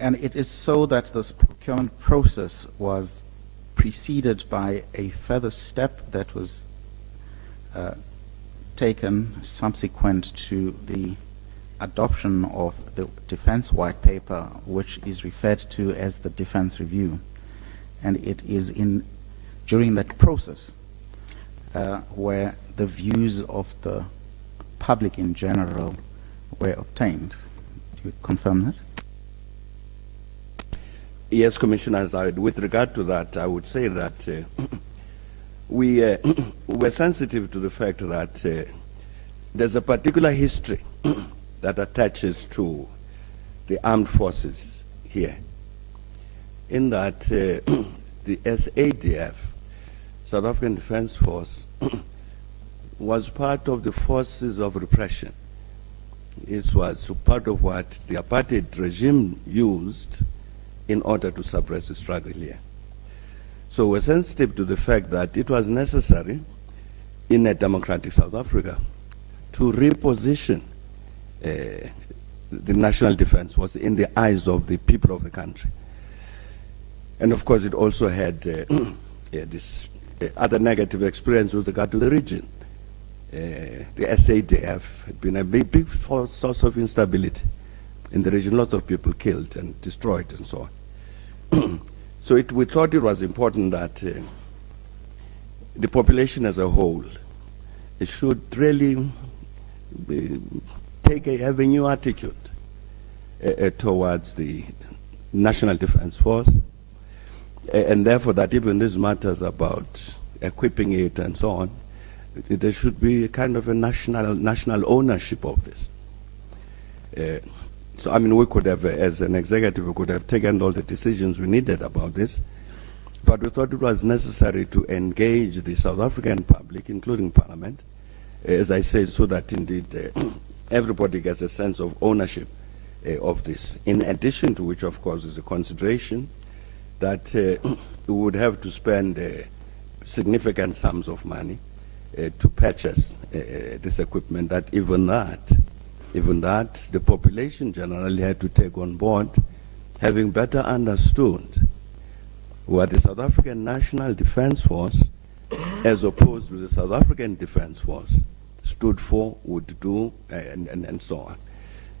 And it is so that this procurement process was preceded by a further step that was taken subsequent to the adoption of the Defense White Paper, which is referred to as the Defense Review. And it is during that process where the views of the public in general were obtained. Do you confirm that? Yes, Commissioner, with regard to that, I would say that we were sensitive to the fact that there's a particular history that attaches to the armed forces here, in that the SADF, South African Defense Force, was part of the forces of repression. It was part of what the apartheid regime used in order to suppress the struggle here. So we're sensitive to the fact that it was necessary in a democratic South Africa to reposition the National Defense Force in the eyes of the people of the country. And of course, it also had this other negative experience with regard to the region. The SADF had been a big source of instability in the region, lots of people killed and destroyed and so on. So we thought it was important that the population as a whole should really have a new attitude towards the National Defense Force, and therefore that even these matters about equipping it and so on, there should be a kind of a national ownership of this. So, I mean, we could have, as an executive, we could have taken all the decisions we needed about this, but we thought it was necessary to engage the South African public, including Parliament, as I said, so that indeed everybody gets a sense of ownership of this. In addition to which, of course, is a consideration that we would have to spend significant sums of money to purchase this equipment, that even that the population generally had to take on board, having better understood what the South African National Defense Force, as opposed to the South African Defense Force, stood for, would do, and so on.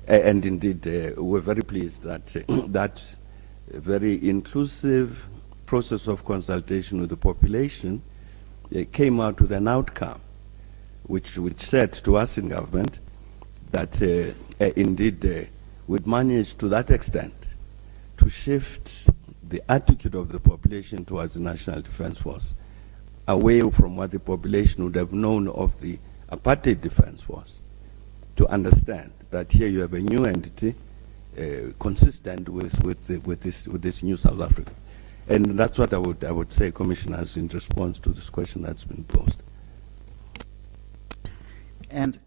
And indeed, we're very pleased that that very inclusive process of consultation with the population came out with an outcome which said to us in government that indeed we'd managed to that extent to shift the attitude of the population towards the National Defense Force, away from what the population would have known of the apartheid Defense Force, to understand that here you have a new entity consistent with this new South Africa. And that's what I would say, Commissioners, in response to this question that's been posed. And